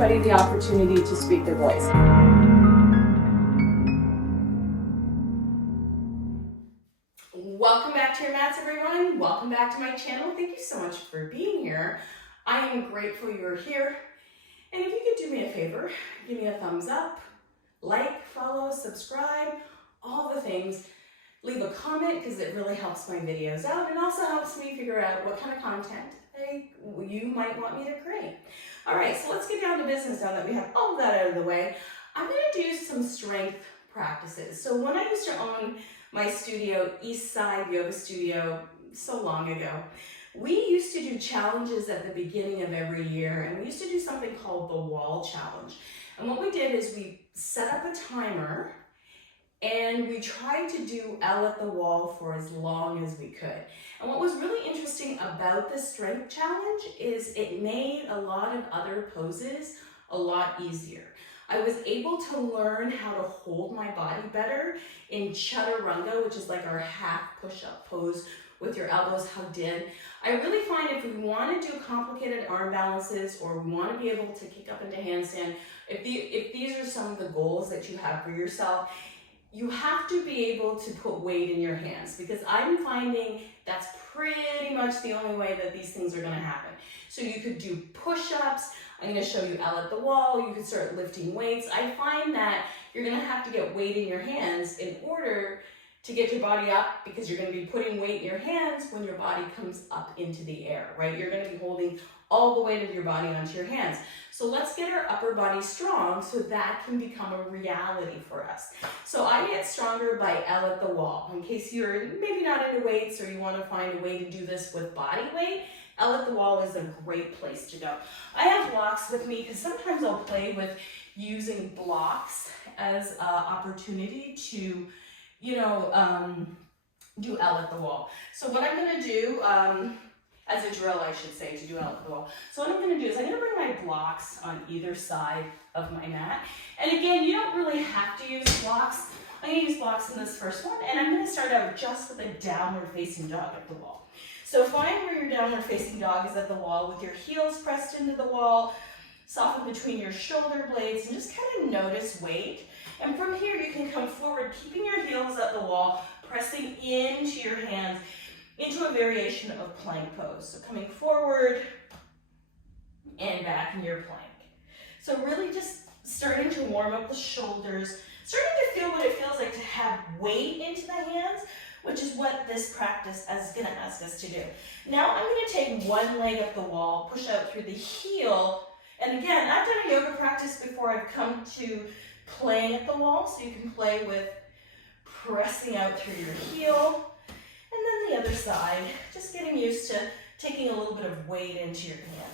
everybody the opportunity to speak their voice. Welcome back to your mats, everyone. Welcome back to my channel. Thank you so much for being here. I am grateful you're here. And if you could do me a favor, give me a thumbs up, like, follow, subscribe, all the things. Leave a comment because it really helps my videos out and also helps me figure out what kind of content you might want me to create. All right, so let's get down to business now that we have all of that out of the way. I'm going to do some strength practices. So when I used to own my studio, East Side Yoga Studio, so long ago, we used to do challenges at the beginning of every year, and we used to do something called the wall challenge. And what we did is we set up a timer and we tried to do L at the wall for as long as we could. And what was really interesting about this strength challenge is it made a lot of other poses a lot easier. I was able to learn how to hold my body better in chaturanga, which is like our half push-up pose with your elbows hugged in. I really find if we want to do complicated arm balances or we want to be able to kick up into handstand, if these are some of the goals that you have for yourself, you have to be able to put weight in your hands, because I'm finding that's pretty much the only way that these things are going to happen. So you could do push-ups. I'm going to show you L at the wall. You could start lifting weights. I find that you're going to have to get weight in your hands in order to get your body up, because you're going to be putting weight in your hands when your body comes up into the air, right? You're going to be holding all the weight of your body onto your hands. So let's get our upper body strong so that can become a reality for us. So I get stronger by L at the wall. In case you're maybe not into weights or you want to find a way to do this with body weight, L at the wall is a great place to go. I have blocks with me because sometimes I'll play with using blocks as an opportunity to, do L at the wall. So what I'm going to do, as a drill, I should say, to do L at the wall. So what I'm going to do is I'm going to bring my blocks on either side of my mat. And again, you don't really have to use blocks. I'm going to use blocks in this first one, and I'm going to start out just with a downward facing dog at the wall. So find where your downward facing dog is at the wall with your heels pressed into the wall, soften between your shoulder blades, and just kind of notice weight. And from here, you can come forward, keeping your heels at the wall, pressing into your hands, into a variation of plank pose. So coming forward and back in your plank. So really just starting to warm up the shoulders, starting to feel what it feels like to have weight into the hands, which is what this practice is going to ask us to do. Now I'm going to take one leg up the wall, push out through the heel. And again, I've done a yoga practice before. I've come to playing at the wall, so you can play with pressing out through your heel. And then the other side, just getting used to taking a little bit of weight into your hand.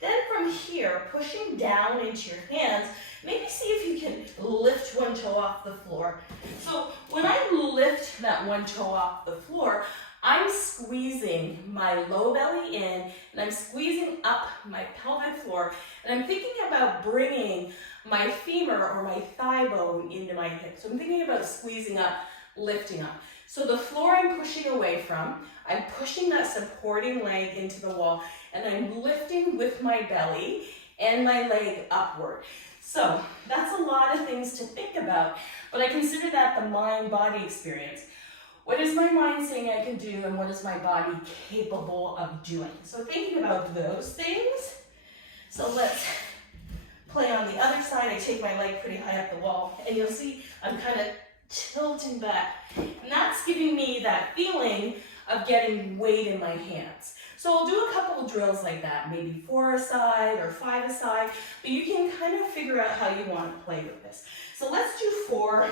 Then from here, pushing down into your hands, maybe see if you can lift one toe off the floor. So when I lift that one toe off the floor, I'm squeezing my low belly in, and I'm squeezing up my pelvic floor, and I'm thinking about bringing my femur or my thigh bone into my hip. So I'm thinking about squeezing up, lifting up. So the floor I'm pushing away from, I'm pushing that supporting leg into the wall, and I'm lifting with my belly and my leg upward. So that's a lot of things to think about, but I consider that the mind-body experience. What is my mind saying I can do, and what is my body capable of doing? So thinking about those things. So let's play on the other side. I take my leg pretty high up the wall, and you'll see I'm kind of tilting back, and that's giving me that feeling of getting weight in my hands. So I'll do a couple of drills like that, maybe 4 a side or 5 a side, but you can kind of figure out how you want to play with this. So let's do 4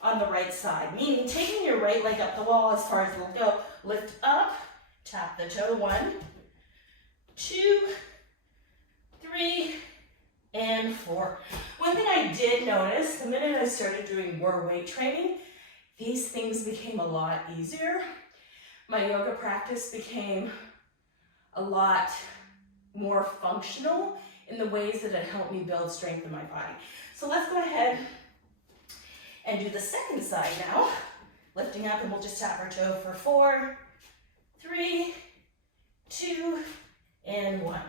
on the right side, meaning taking your right leg up the wall as far as it'll go. Lift up, tap the toe, 1, 2, 3, and 4. One thing I did notice, the minute I started doing more weight training, these things became a lot easier. My yoga practice became a lot more functional in the ways that it helped me build strength in my body. So let's go ahead and do the second side now. Lifting up, and we'll just tap our toe for 4, 3, 2, and 1.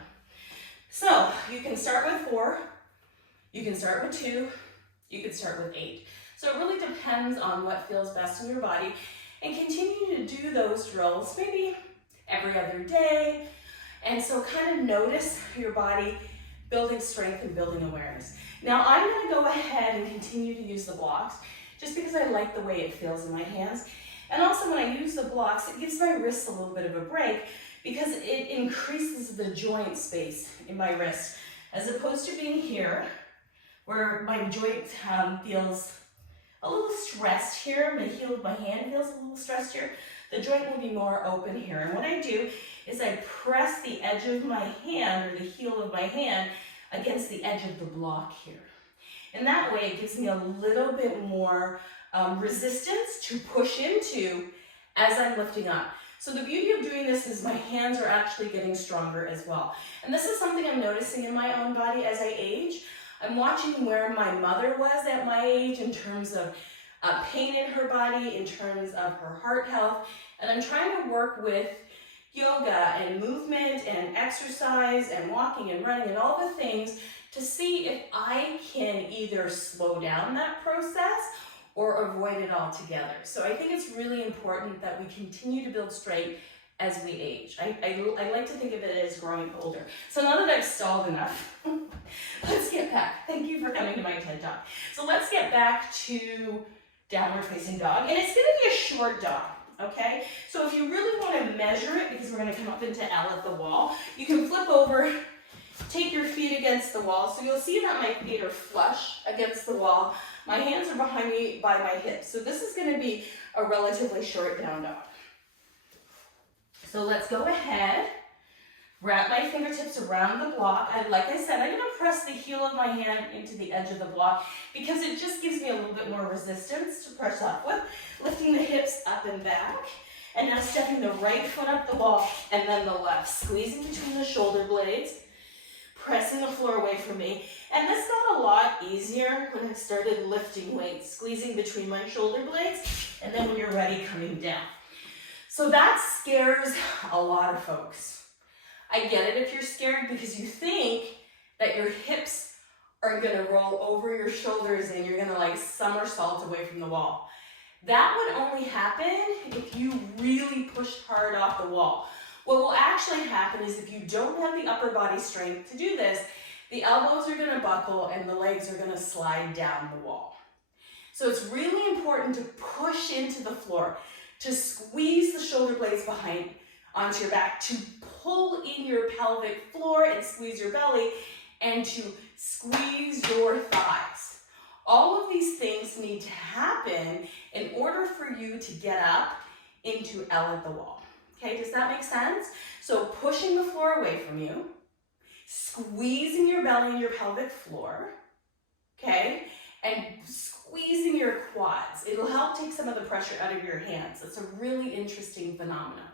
So you can start with 4, you can start with 2, you can start with 8. So it really depends on what feels best in your body, and continue to do those drills maybe every other day. And so kind of notice your body building strength and building awareness. Now I'm going to go ahead and continue to use the blocks just because I like the way it feels in my hands. And also when I use the blocks, it gives my wrists a little bit of a break because it increases the joint space in my wrist, as opposed to being here where my joint feels a little stressed here. The heel of my hand feels a little stressed here. The joint will be more open here. And what I do is I press the edge of my hand, or the heel of my hand, against the edge of the block here. And that way it gives me a little bit more resistance to push into as I'm lifting up. So the beauty of doing this is my hands are actually getting stronger as well. And this is something I'm noticing in my own body as I age. I'm watching where my mother was at my age in terms of pain in her body, in terms of her heart health, and I'm trying to work with yoga and movement and exercise and walking and running and all the things to see if I can either slow down that process or avoid it altogether. So I think it's really important that we continue to build strength as we age. I like to think of it as growing older. So now that I've stalled enough, let's get back. Thank you for coming to my TED Talk. So let's get back to downward facing dog. And it's gonna be a short dog, okay? So if you really wanna measure it, because we're gonna come up into L at the wall, you can flip over, take your feet against the wall. So you'll see that my feet are flush against the wall. My hands are behind me by my hips. So this is gonna be a relatively short down dog. So let's go ahead, wrap my fingertips around the block. Like I said, I'm gonna press the heel of my hand into the edge of the block because it just gives me a little bit more resistance to press up with. Lifting the hips up and back. And now stepping the right foot up the wall and then the left. Squeezing between the shoulder blades, pressing the floor away from me. And this got a lot easier when I started lifting weights, squeezing between my shoulder blades, and then when you're ready, coming down. So that scares a lot of folks. I get it if you're scared because you think that your hips are gonna roll over your shoulders and you're gonna like somersault away from the wall. That would only happen if you really pushed hard off the wall. What will actually happen is if you don't have the upper body strength to do this, the elbows are gonna buckle and the legs are gonna slide down the wall. So it's really important to push into the floor, to squeeze the shoulder blades behind onto your back, to pull in your pelvic floor and squeeze your belly, and to squeeze your thighs. All of these things need to happen in order for you to get up into L at the wall. Okay, does that make sense? So pushing the floor away from you, squeezing your belly and your pelvic floor, okay, and squeezing your quads. It'll help take some of the pressure out of your hands. It's a really interesting phenomenon.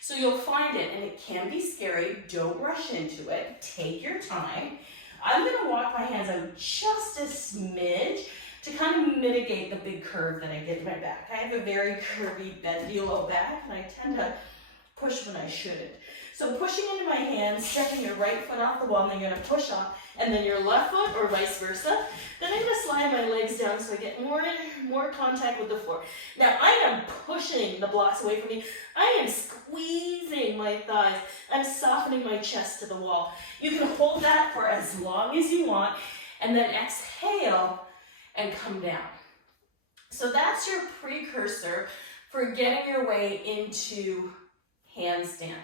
So you'll find it, and it can be scary. Don't rush into it. Take your time. I'm gonna walk my hands out just a smidge to kind of mitigate the big curve that I get in my back. I have a very curvy, bendy low back, and I tend to push when I shouldn't. So pushing into my hands, stepping your right foot off the wall, and then you're gonna push up, and then your left foot, or vice versa. Then I'm gonna slide my legs down so I get more contact with the floor. Now I am pushing the blocks away from me. I am squeezing my thighs. I'm softening my chest to the wall. You can hold that for as long as you want, and then exhale and come down. So that's your precursor for getting your way into handstand.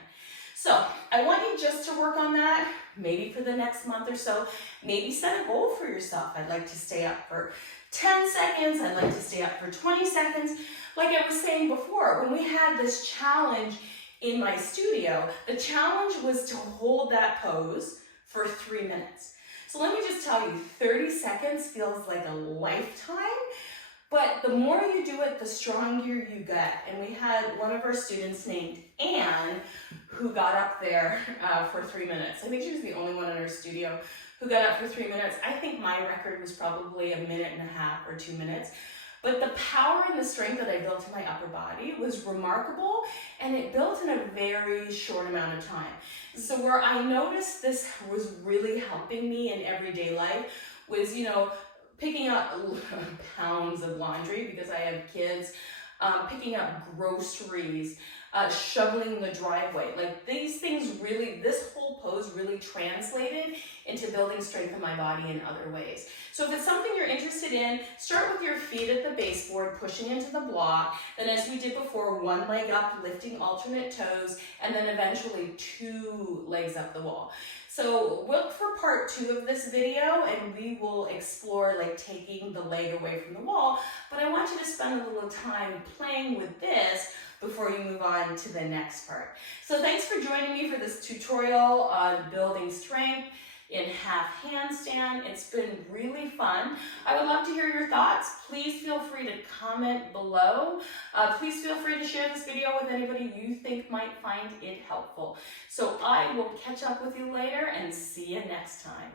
So I want you just to work on that, maybe for the next month or so. Maybe set a goal for yourself. I'd like to stay up for 10 seconds. I'd like to stay up for 20 seconds. Like I was saying before, when we had this challenge in my studio, the challenge was to hold that pose for 3 minutes. So let me just tell you, 30 seconds feels like a lifetime. But the more you do it, the stronger you get. And we had one of our students named Anne who got up there for 3 minutes. I think she was the only one in our studio who got up for 3 minutes. I think my record was probably 1.5 minutes or 2 minutes. But the power and the strength that I built in my upper body was remarkable, and it built in a very short amount of time. So where I noticed this was really helping me in everyday life was, picking up pounds of laundry because I have kids, picking up groceries, shoveling the driveway. Like these things really, this whole pose really translated into building strength in my body in other ways. So if it's something you're interested in, start with your feet at the baseboard, pushing into the block. Then as we did before, one leg up, lifting alternate toes, and then eventually 2 legs up the wall. So look for part 2 of this video and we will explore like taking the leg away from the wall. But I want you to spend a little time playing with this before you move on to the next part. So thanks for joining me for this tutorial on building strength in half handstand. It's been really fun. I would love to hear your thoughts. Please feel free to comment below. Please feel free to share this video with anybody you think might find it helpful. So I will catch up with you later and see you next time.